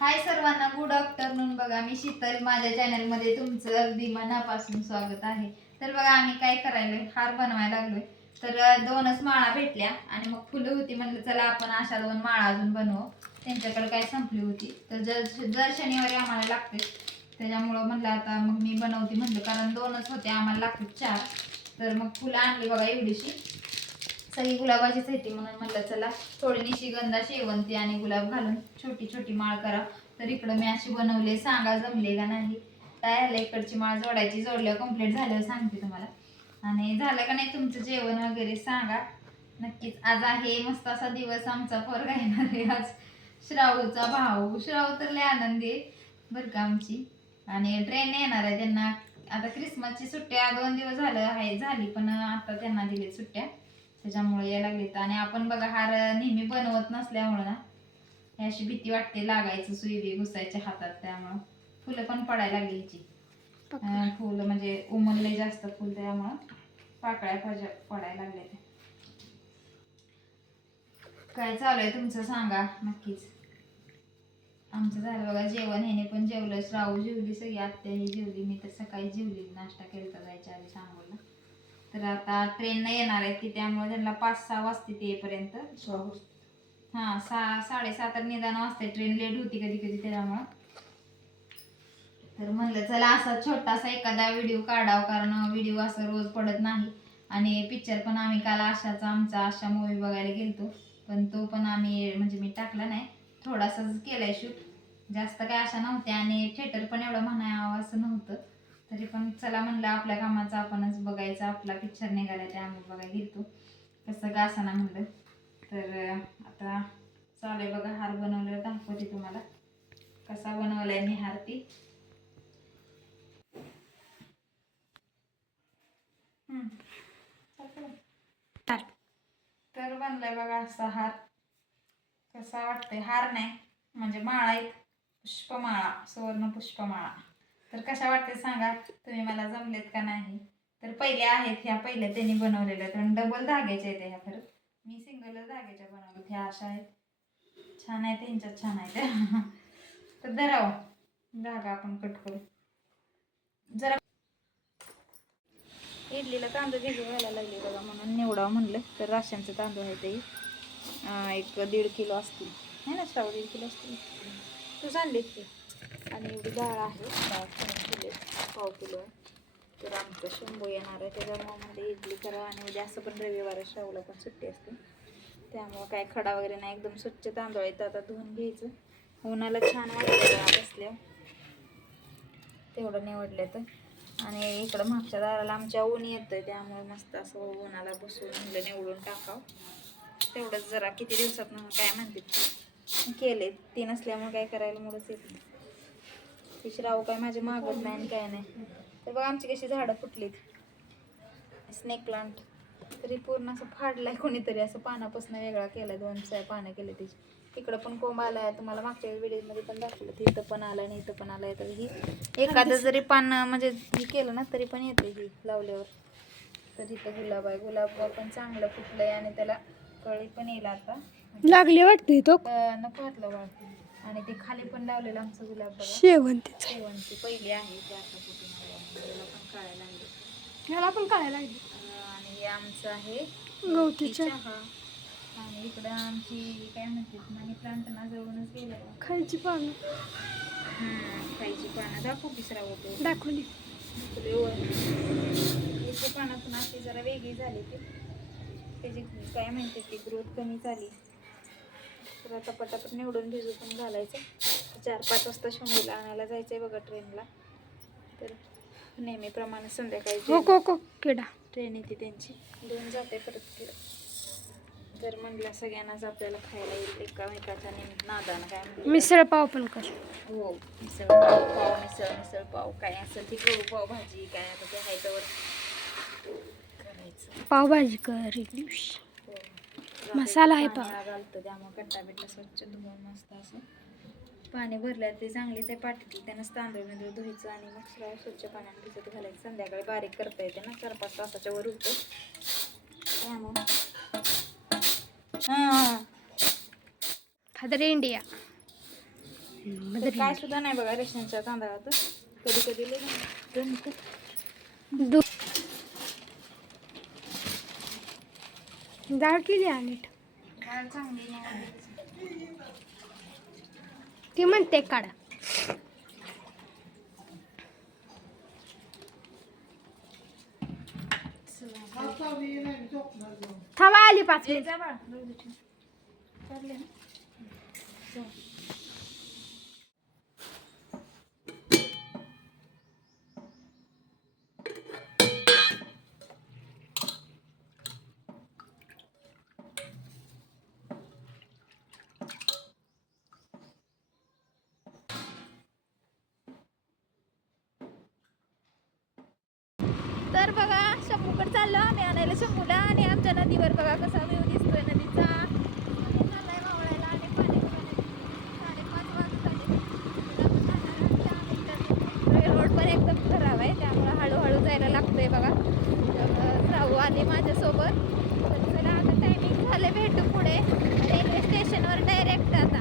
हाय सर्वांना, good afternoon. बघा मी शीतल, माझ्या चॅनलमध्ये तुमचं अगदी मनापासून स्वागत आहे. तर बघा आम्ही काय करायलोय, हार बनवायला लागलोय. तर दोनच माळा भेटल्या आणि मग फुलं होती, म्हणलं चला आपण अशा दोन माळा अजून बनवू. त्यांच्याकडे काय संपली होती, तर दर शनिवारी आम्हाला लागते, त्याच्यामुळं म्हणलं आता मग मी बनवते म्हणलं, कारण दोनच होते, आम्हाला लागते 4. तर मग फुलं आणली बघा एवढीशी, सगळी गुलाबाचीच येते, म्हणून म्हणलं चला थोडी निशिगंधा, शेवंती आणि गुलाब घालून छोटी छोटी माळ करा. तर इकडं मी अशी बनवले, सांगा जमले का नाही. काय आलं, इकडची माळ जोडायची, जोडल्यावर कंप्लीट झाल्यावर सांगते तुम्हाला. आणि झालं का नाही तुमचं जेवण वगैरे सांगा नक्कीच. आज आहे मस्त असा दिवस, आमचा पोरगा येणार आहे आज, श्रावूचा भाऊ. श्रावू तर लय आनंदी आहे बरं का आमची. आणि ट्रेन येणार आहे त्यांना. आता क्रिसमसची सुट्ट्या 2 दिवस झाली, पण आता त्यांना दिले सुट्ट्या, त्याच्यामुळे यायला लागलेत. आणि आपण बघा हार नेहमी बनवत नसल्यामुळं ना, अशी भीती वाटते लागायचं, सुई बी घुसायच्या हातात, त्यामुळं फुलं पण पडायला लागली हिची. फुलं म्हणजे उमलले जास्त फुल, त्यामुळं पाकळ्या पडायला लागल्या. काय चालू आहे तुमचं सांगा नक्कीच. आमचं झालं बघा जेवण, ह्याने पण जेवलं, श्रावू जेवली, सगळी आत्याही जेवली, मी तर सकाळी जेवली, नाश्ता केला जायच्या आधी सांगोला. तर आता ट्रेन नाही येणार आहे ती, त्यामुळे त्यांना 5-6 वाजते ते येईपर्यंत. हां, 6-6:30 तर निदान वाजते, ट्रेन लेट होती कधी कधी, त्याच्यामुळं. तर म्हणलं चला असा छोटासा एखादा व्हिडिओ काढावं, कारण व्हिडिओ असं रोज पडत नाही. आणि पिक्चर पण आम्ही काल आशा मूवी बघायला गेलतो, पण तो पण आम्ही म्हणजे मी टाकला नाही, थोडासाच केलाय शूट, जास्त काय आशा नव्हत्या. आणि थिएटर पण एवढं म्हणावं असं नव्हतं, तरी पण चला म्हणलं आपल्या कामाचं आपणच बघायचं, आपला पिक्चर निघाला ते आम्ही बघायला गेलतो, कसं का असं ना म्हणलं. तर आता चालेल बघा, हार बनवल्यावर दाखवते तुम्हाला कसा बनवलाय मी हार ती. तर बनलाय बघा असा हार. कसा वाटतंय, हार नाही म्हणजे माळा, एक पुष्पमाळा, सुवर्ण पुष्पमाळा. तर कशा वाटते सांगा तुम्ही, मला जमलेत का नाही. तर पहिल्या आहेत ह्या, पहिल्या त्यांनी बनवलेल्या, पण डबल धाग्याच्या आहेत ह्या, खरं मी सिंगल धाग्याच्या बनवल्यात. ह्या अशा आहेत, छान आहेत, त्यांच्यात छान आहेत. तर धराव धागा आपण कट करू जरा. इडलीला तांदूळ भिजू घालायला लागले बघा, म्हणून निवडावं म्हणलं. तर राशनचं तांदूळ आहे ते, एक 1.5 किलो असतील, आहे ना श्राव, 1.5 किलो असतील, तू आणलीत ते. आणि एवढी डाळ आहे, डाळ किलो, पाव किलो आहे. तर आमचं शंभू येणार आहे, त्याच्यामुळे म्हणजे इडली करा. आणि उद्या असं पण रविवार श्रावला पण सुट्टी असते, त्यामुळं काय खडा वगैरे नाही, एकदम स्वच्छ तांदूळ आहेत. आता धुवून घ्यायचं, उन्हाला छान वाटतं बसल्या, तेवढं निवडलं तर. आणि इकडं मागच्या दाराला आमच्या ऊन येतं, त्यामुळे मस्त असं उन्हाला बसून म्हणलं निवडून टाकावं. तेवढंच जरा किती दिवसात म्हणून काय म्हणते केले, ती नसल्यामुळे काय करायला मुळंच येत नाही. ती श्राव काय माझे मागत नाही आणि काय नाही. तर बघा आमची कशी झाडं फुटलीत, स्नेक प्लांट, तरी पूर्ण असं फाडलाय कोणीतरी, असं पानापासून वेगळा केलाय, 2 पानं केले त्याची. इकडं पण कोंब आलाय, तुम्हाला मागच्या व्हिडिओमध्ये पण दाखवलं, इथं पण आलाय आणि इथं पण आलाय. तर ही एखादं जरी पान म्हणजे हे केलं ना तरी पण येते ही लावल्यावर. तर इथं गुलाब आहे, गुलाब पण चांगलं फुटलंय आणि त्याला कळी पण येईल आता, लागले वाटते तो, नको घातलं वाटते. आणि ते खाली पण लावलेलं आमचं गुलाब बघा, शेवंती पहिली आहे ते, आता फुटून पण काढायला लागले, ह्याला पण काढायला लागले. आणि हे आमचं आहे गवती चहा. आणि इकडं आमची काय म्हणते, मनी प्लांट ना जवळूनच गेलं, खायची पानं, खायची पानं दाखवू विसरा होते, दाखवली याच्या पानातून अशी जरा वेगळी झाली, ती त्याची काय म्हणते ती ग्रोथ कमी झाली. तर आता पटापट निवडून भिजू पण घालायचं, 4-5 वाजता शंभूला आणायला जायचं आहे बघा ट्रेनला. तर नेहमीप्रमाणे संध्याकाळी किडा ट्रेन येते त्यांची, 2 जाते परत किडा. तर म्हणलं सगळ्यांनाच आपल्याला खायला येईल एकामेकाच्या नादानं, काय म्हणलं मिसळ पाव पण कर. हो, मिसळ पाव, मिसळ पाव काय असेल ती करू, पावभाजी काय आता ते आहे तर करायचं, पावभाजी कर एक दिवशी. मसाला आहे पाव घालतं, त्यामुळे कट्टा बिट्टा स्वच्छ धुवून मस्त असं पाणी भरल्या ते चांगली ते पाठीतली, त्यानंच तांदूळ बिंदूळ धुवायचं आणि मग सगळं स्वच्छ पाण्याने भिजत घालायचं. संध्याकाळी बारीक करता येते ना, 4-5 तासाच्या वर होतं, त्यामुळे फादर इंडिया तर काय सुद्धा नाही बघा रेशनच्या तांदळात कधी कधी डाळ केली आणि डाळ चांगली नाही ती म्हणते काढा. थांबा आली 5 मिनिट. तर बघा शंभूकडे चाललो आम्ही आणायला शंभूला आणि आमच्या नदीवर बघा कसा व्ह्यू दिसतोय नदीचा. चाललाय मावळायला आणि पाणी 5:30 वाजत आले. रोड पण एकदम खराब आहे त्यामुळे हळूहळू जायला लागतंय बघा. जाऊ आले माझ्यासोबत. तर चला आता टायमिंग झालं, भेटू पुढे रेल्वे स्टेशनवर डायरेक्ट आता.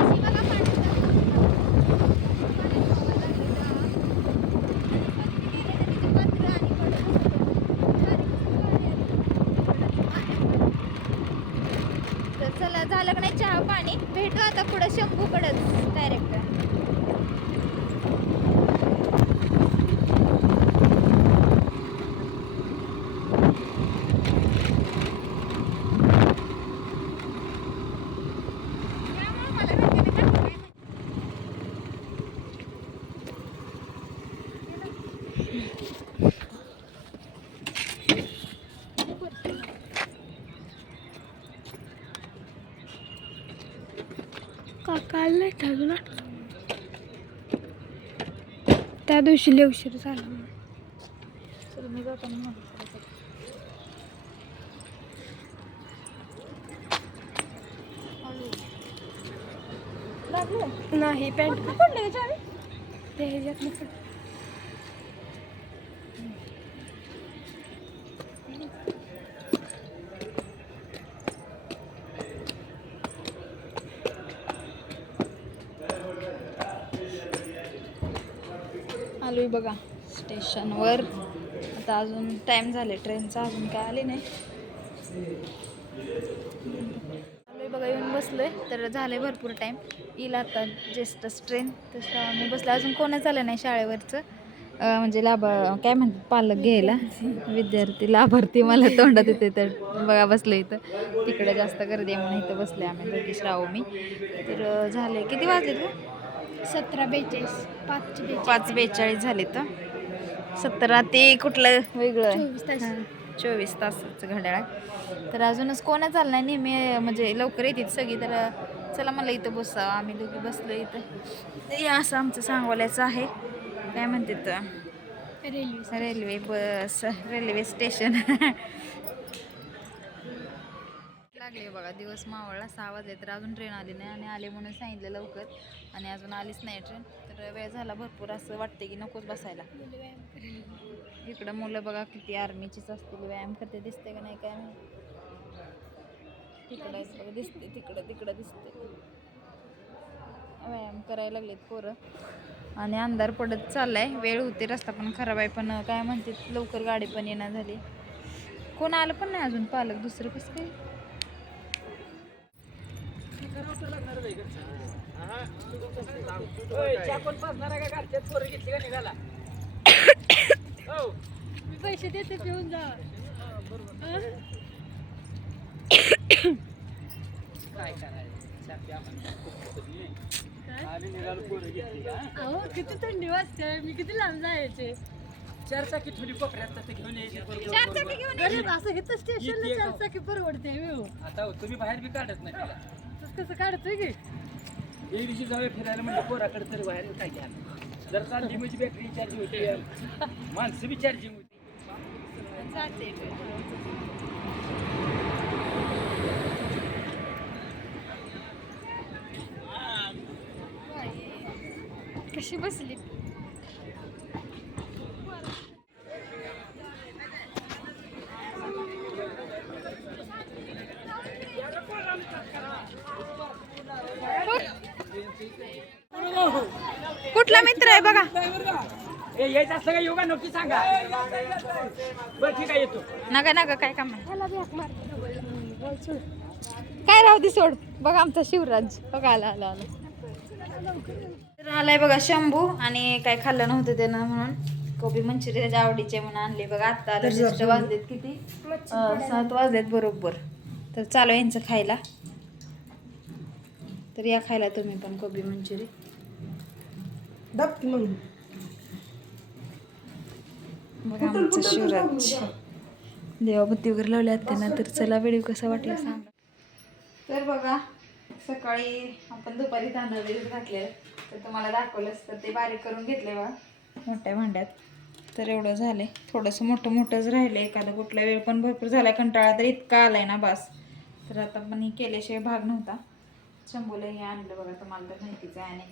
अशी बघा तर चला झालं का नाही चहा पाणी, भेटू आता पुढे शंभूकडंच डायरेक्ट. काकाला ठरवलं त्या दिवशी लय उशीर झाला. चल मी जातो ना. लागलं नाही पॅन्ट पडले चावी ते ह्याच्यात नसेल. आलोय बघा स्टेशनवर. आता अजून टाइम झाले ट्रेनचा, अजून काय आले नाही. आलोय बघा, येऊन बसलोय. तर झालंय भरपूर टाइम, येईल आता जेस्टच ट्रेन. तसं आम्ही बसलं, अजून कोणच आलं नाही शाळेवरचं. म्हणजे काय म्हणतात पालक घ्यायला, विद्यार्थी लाभार्थी मला तोंडात येते. तर बघा बसलं इथं, तिकडे जास्त गर्दी आहे म्हणून इथं बसले आम्ही दोघी श्रावू मी. तर झाले किती वाजले तू? 17:42 5:42 झाले. तर 17 ते कुठलं वेगळं 24 तास. 24 तासाचं घड्याळ. तर अजूनच कोणा चाललं नाही, नेहमी म्हणजे लवकर येतात सगळी. तर चला मला इथं बसावं, आम्ही दोघी बसलो इथं. हे असं आमचं सांगोल्याचं आहे, काय म्हणतात रेल्वे बस रेल्वे स्टेशन. लागले बघा, दिवस मावळला. 6 वाजले तर अजून ट्रेन आली नाही, आणि आले म्हणून सांगितलं लवकर आणि अजून आलीच नाही ट्रेन. तर वेळ झाला भरपूर, असं वाटते की नकोच बसायला. इकडं मुलं बघा किती आर्मीचीच असतील, व्यायाम करते. दिसते का नाही काय माहिती. तिकडं दिसते, तिकडं दिसते. व्यायाम करायला लागलेत पोरं. आणि अंधार पडत चाललाय, वेळ होते, रस्ता पण खराब आहे. पण काय म्हणते लवकर गाडी पण येणार झाली. कोण आलं पण नाही अजून पालक दुसरं कसं काय. पैसे देते पिऊन जा. काय करायचं अहो किती थंडी वाजते, मी किती लांब जायचे. 4 चाकी थोडी कोपऱ्यात घेऊन यायची. असं इथं स्टेशनला 4 चाकी परवडते. आता तुम्ही बाहेर बी काढत नाही त्याला. कसं काढतोय की एक दिवशी जाऊया फिरायला म्हणजे पोराकडे तरी बाहेर काय घ्या. जर चालली म्हणजे बॅटरी चार्जिंग होती, माणसं बी चार्जिंग होती. कशी बसली. मित्र आहे बघा. ए यायचं असलं का योगा नक्की सांगा. बरं ठीक आहे येतो. नका नका काय काम आहे. काय राहू दे सोड. बघा आमचा शिवराज बघा आला आला आला. तर आलाय बघा शंभू आणि काय खाल्लं नव्हतं त्यानं म्हणून कोबी मंचुरी त्याच्या आवडीचे म्हणून आणले बघा. आत्ता आलं जस्ट वाजलेत किती 7 वाजलेत बरोबर. तर चालू यांचं खायला. तर या खायला तुम्ही पण कोबी मंचुरी. बघा आमचं शिवराज देवाबत्ती वगैरे लावल्या त्यांना. तर चला व्हिडिओ कसा वाटला सांगा. तर बघा सकाळी आपण दुपारी तांदूळ भिजत घातले तर तुम्हाला दाखवलंच. तर ते बारीक करून घेतले बघा मोठ्या भांड्यात. तर एवढं झालंय. थोडंसं मोठंच राहिलं. एखादा कुठला वेळ पण भरपूर झाला कंटाळा तर इतका आलाय ना बस. तर आता पण ही केल्याशिवाय भाग नव्हता. शंभूला हे आणलं बघा तुम्हाला तर माहितीच आहे. आणि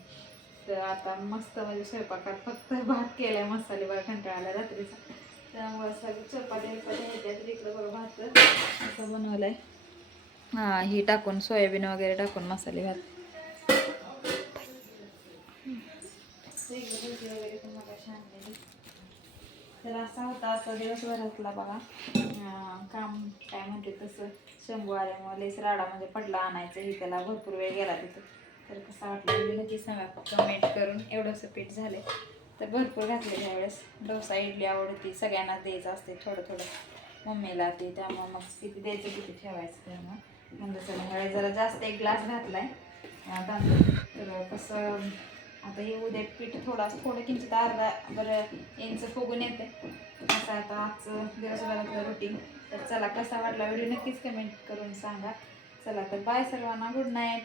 तर आता मस्त म्हणजे स्वयंपाकात फक्त भात केलाय मसाले बघा कंटाळाला रात्रीचा. त्यामुळे सगळं चपात्या ह्याच्यात इकडं बघा भात असं बनवलंय. हां ही टाकून सोयाबीन वगैरे टाकून मसाले भात. वगैरे पण मला छान. तर असा होता आता दिवसभरातला बघा काम काय म्हणते तसं. शंभू आल्यामुळे लेस राडा म्हणजे पडला आणायचं ही त्याला भरपूर वेळ गेला तिथं. तर कसा वाटलं म्हणजे नक्की सांगा कमेंट करून. एवढंसं पीठ झालं तर भरपूर घातले त्यावेळेस. डोसा इडली आवडती सगळ्यांनाच द्यायचं असते थोडं थोडं मम्मीला ते. त्यामुळे मग किती द्यायचं किती ठेवायचं. त्यामुळे म्हणजे सगळं ह्यावेळेस जरा जास्त 1 ग्लास घातलाय तांदूळ. तर कसं आता हे उद्या पीठ थोडं किंचित अर्धा बरं इंच फुगून येते. असं आता आजचं दिवसभरातलं रुटीन. तर चला कसा वाटला व्हिडिओ नक्कीच कमेंट करून सांगा. चला तर बाय सर्वांना. Good night.